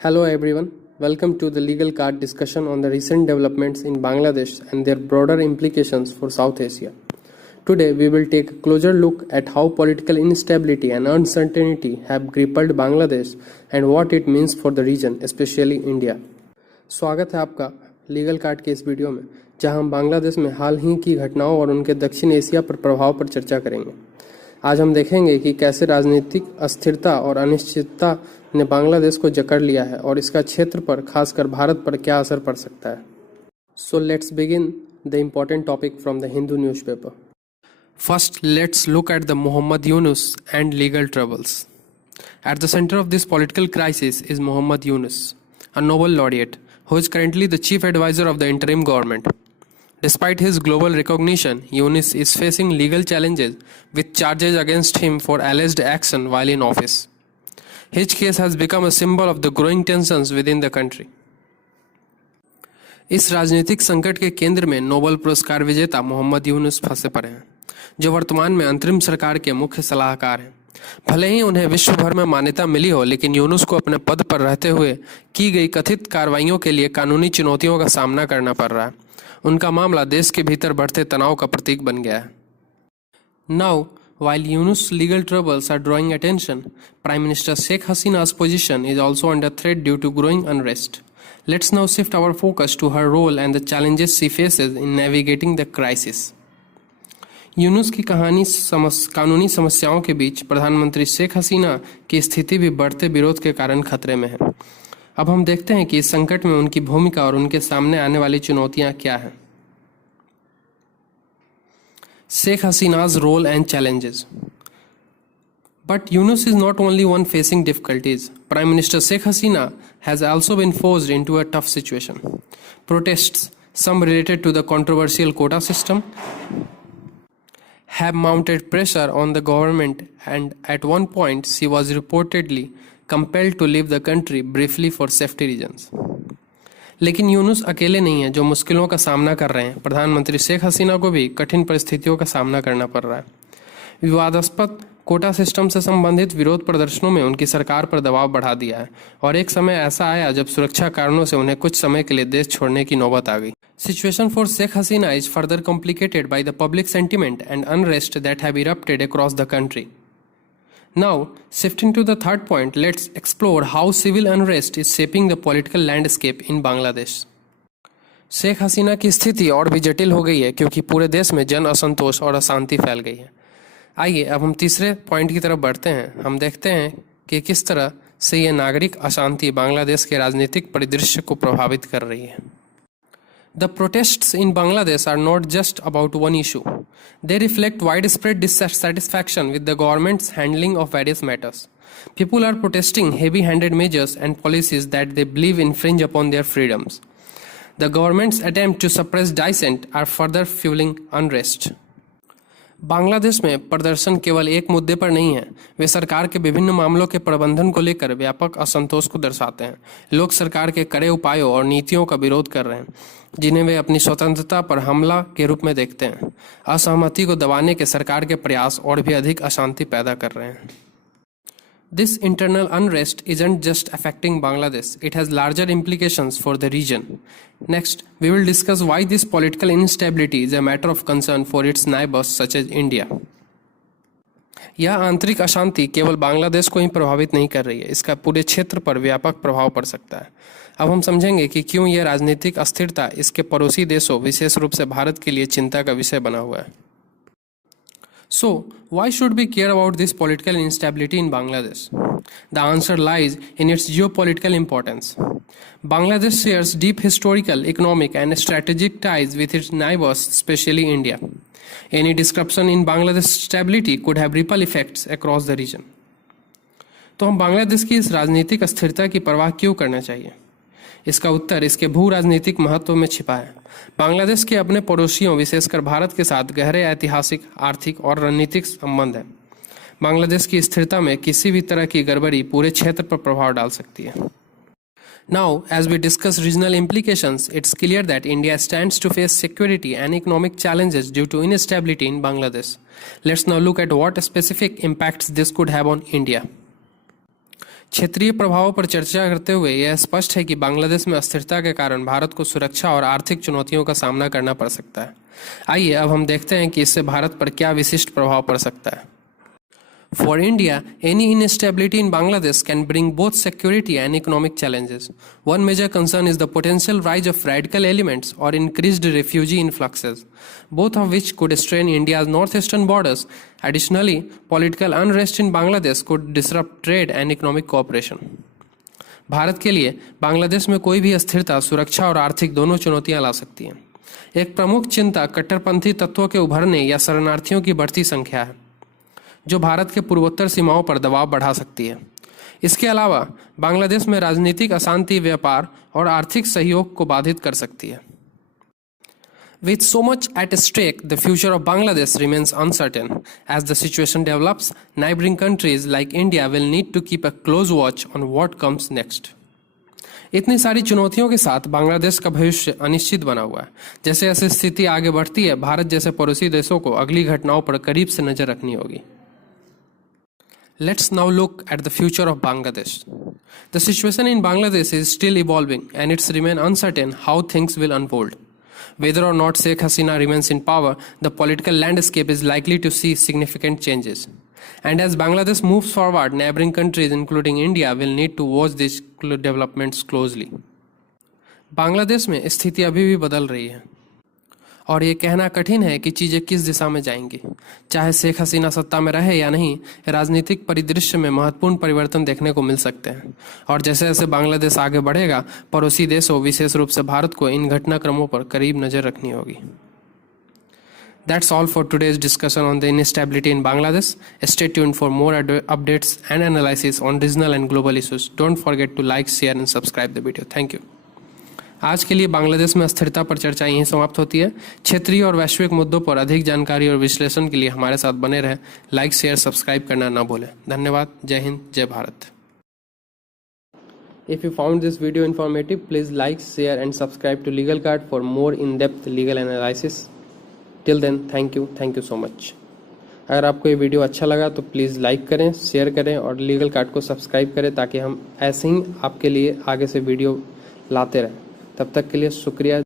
Hello everyone, welcome to the Legal Card discussion on the recent developments in Bangladesh and their broader implications for South Asia. Today we will take a closer look at how political instability and uncertainty have crippled Bangladesh and what it means for the region, especially India. स्वागत है आपका legal card के इस video में, जहां हम बांग्लादेश में हाल ही की घटनाओं और उनके दक्षिण एशिया पर प्रभाव पर चर्चा करेंगे। आज हम देखेंगे कि कैसे राजनीतिक अस्थिरता और अनिश्चितता ने बांग्लादेश को जकड़ लिया है और इसका क्षेत्र पर, खासकर भारत पर क्या असर पड़ सकता है। So let's begin the important topic from the Hindu newspaper. First, let's look at the Muhammad Yunus and legal troubles. At the center of this political crisis is Mohammad Yunus, a Nobel laureate who is currently the chief advisor of the interim government. Despite his global recognition, Yunus is facing legal challenges with charges against him for alleged action while in office. His case has become a symbol of the growing tensions within the country. इस राजनीतिक संकट के केंद्र में Nobel पुरस्कार विजेता मोहम्मद यूनुस फंसे पड़े हैं, जो वर्तमान में अंतरिम सरकार के मुख्य सलाहकार हैं। भले ही उन्हें विश्व भर में मान्यता मिली हो, लेकिन यूनुस को अपने पद पर रहते हुए की गई कथित कार्रवाइयों के लिए कानूनी चुनौतियों का सामना करना पड़ रहा है। उनका मामला देश के भीतर बढ़ते तनाव का प्रतीक बन गया है। Now, while Yunus' legal troubles are drawing attention, Prime Minister Sheikh Hasina's position is also under threat due to growing unrest. Let's now shift our focus to her role and the challenges she faces in navigating the crisis. Yunus की कानूनी समस्याओं के बीच प्रधानमंत्री शेख हसीना की स्थिति भी बढ़ते विरोध के कारण खतरे में है। अब हम देखते हैं कि इस संकट में उनकी भूमिका और उनके सामने आने वाली चुनौतियां क्या हैं। Sheikh Hasina's role and challenges. But Yunus is not only one facing difficulties. Prime Minister Sheikh Hasina has also been forced into a tough situation. Protests, some related to the controversial quota system, have mounted pressure on the government, and at one point she was reportedly compelled to leave the country briefly for safety reasons. लेकिन यूनुस अकेले नहीं है जो मुश्किलों का सामना कर रहे हैं। प्रधानमंत्री शेख हसीना को भी कठिन परिस्थितियों का सामना करना पड़ रहा है। विवादास्पद कोटा सिस्टम से संबंधित विरोध प्रदर्शनों में उनकी सरकार पर दबाव बढ़ा दिया है और एक समय ऐसा आया जब सुरक्षा कारणों से उन्हें कुछ समय के लिए देश छोड़ने की नौबत आ गई। Situation for Sheikh Hasina is further complicated by the public sentiment and unrest that have erupted across the country. Now, shifting to the third point, let's explore how civil unrest is shaping the political landscape in Bangladesh. Sheikh Hasina की स्थिति और भी जटिल हो गई है क्योंकि पूरे देश में जन असंतोष और अशांति फैल गई है। आइए अब हम तीसरे पॉइंट की तरफ बढ़ते हैं। हम देखते हैं कि किस तरह से ये नागरिक अशांति बांग्लादेश के राजनीतिक परिदृश्य को प्रभावित कर रही है। The protests in Bangladesh are not just about one issue. They reflect widespread dissatisfaction with the government's handling of various matters. People are protesting heavy-handed measures and policies that they believe infringe upon their freedoms. The government's attempt to suppress dissent are further fueling unrest. Bangladesh में प्रदर्शन केवल एक मुद्दे पर नहीं है, वे सरकार के विभिन्न मामलों के प्रबंधन को लेकर व्यापक असंतोष को दर्शाते हैं। लोग सरकार के कड़े उपायों और नीतियों का विरोध कर रहे हैं, जिन्हें वे अपनी स्वतंत्रता पर हमला के रूप में देखते हैं। असहमति को दबाने के सरकार के प्रयास और भी अधिक अशांति पैदा कर रहे हैं। This internal unrest isn't just affecting Bangladesh, it has larger implications for the region. Next, we will discuss why this political instability is a matter of concern for its neighbors such as India. यह आंतरिक अशांति केवल बांग्लादेश को ही प्रभावित नहीं कर रही है, इसका पूरे क्षेत्र पर व्यापक प्रभाव पड़ सकता है। अब हम समझेंगे कि क्यों यह राजनीतिक अस्थिरता इसके पड़ोसी देशों, विशेष रूप से भारत के लिए चिंता का विषय बना हुआ है। So, why should we care about this political instability in Bangladesh? The answer lies in its geopolitical importance. Bangladesh shares deep historical, economic, and strategic ties with its neighbors, especially India. Any disruption in Bangladesh's stability could have ripple effects across the region. तो हम बांग्लादेश की इस राजनीतिक अस्थिरता की परवाह क्यों करना चाहिए? इसका उत्तर इसके भू राजनीतिक महत्व में छिपा है। बांग्लादेश के अपने पड़ोसियों, विशेषकर भारत के साथ गहरे ऐतिहासिक, आर्थिक और रणनीतिक संबंध है। बांग्लादेश की स्थिरता में किसी भी तरह की गड़बड़ी पूरे क्षेत्र पर प्रभाव डाल सकती है। Now, as we discuss regional implications, it's clear that India stands to face security and economic challenges due to instability in Bangladesh. Let's now look at what specific impacts this could have on India. क्षेत्रीय प्रभावों पर चर्चा करते हुए यह स्पष्ट है कि बांग्लादेश में अस्थिरता के कारण भारत को सुरक्षा और आर्थिक चुनौतियों का सामना करना पड़ सकता है। आइए अब हम देखते हैं कि इससे भारत पर क्या विशिष्ट प्रभाव पड़ सकता है। For India, any instability in Bangladesh can bring both security and economic challenges. One major concern is the potential rise of radical elements or increased refugee influxes, both of which could strain India's northeastern borders. Additionally, political unrest in Bangladesh could disrupt trade and economic cooperation. Bharat के लिए बांग्लादेश में कोई भी अस्थिरता सुरक्षा और आर्थिक दोनों चुनौतियां ला सकती हैं। एक प्रमुख चिंता कट्टरपंथी तत्वों के उभरने या शरणार्थियों की बढ़ती संख्या है, जो भारत के पूर्वोत्तर सीमाओं पर दबाव बढ़ा सकती है। इसके अलावा बांग्लादेश में राजनीतिक अशांति व्यापार और आर्थिक सहयोग को बाधित कर सकती है। With so much at stake, the future of Bangladesh remains uncertain. As the situation develops, neighboring countries like India will need to keep a close watch on what comes next. इतनी सारी चुनौतियों के साथ बांग्लादेश का भविष्य अनिश्चित बना हुआ है। जैसे जैसे स्थिति आगे बढ़ती है, भारत जैसे पड़ोसी देशों को अगली घटनाओं पर करीब से नजर रखनी होगी। Let's now look at the future of Bangladesh. The situation in Bangladesh is still evolving and it's remain uncertain how things will unfold. Whether or not Sheikh Hasina remains in power, the political landscape is likely to see significant changes. And as Bangladesh moves forward, neighboring countries including India will need to watch these developments closely. Bangladesh में स्थिति अभी भी बदल रही है और ये कहना कठिन है कि चीजें किस दिशा में जाएंगी। चाहे शेख हसीना सत्ता में रहे या नहीं, राजनीतिक परिदृश्य में महत्वपूर्ण परिवर्तन देखने को मिल सकते हैं। और जैसे जैसे बांग्लादेश आगे बढ़ेगा, पड़ोसी देशों विशेष रूप से भारत को इन घटनाक्रमों पर करीब नजर रखनी होगी। That's all for today's discussion on the instability in Bangladesh. Stay tuned for more updates and analysis on regional and global issues. Don't forget to like, share and subscribe the video. Thank you. आज के लिए बांग्लादेश में अस्थिरता पर चर्चा यहीं समाप्त होती है। क्षेत्रीय और वैश्विक मुद्दों पर अधिक जानकारी और विश्लेषण के लिए हमारे साथ बने रहें। लाइक, शेयर, सब्सक्राइब करना ना भूलें। धन्यवाद। जय हिंद, जय Bharat. If you found this video informative, please like, share and subscribe to Legal Card for more in-depth legal analysis. Till then, thank you so much. अगर आपको ये वीडियो अच्छा लगा तो प्लीज़ लाइक करें, शेयर करें और लीगल कार्ड को सब्सक्राइब करें, ताकि हम ऐसे ही आपके लिए आगे से वीडियो लाते रहें। तब तक के लिए शुक्रिया।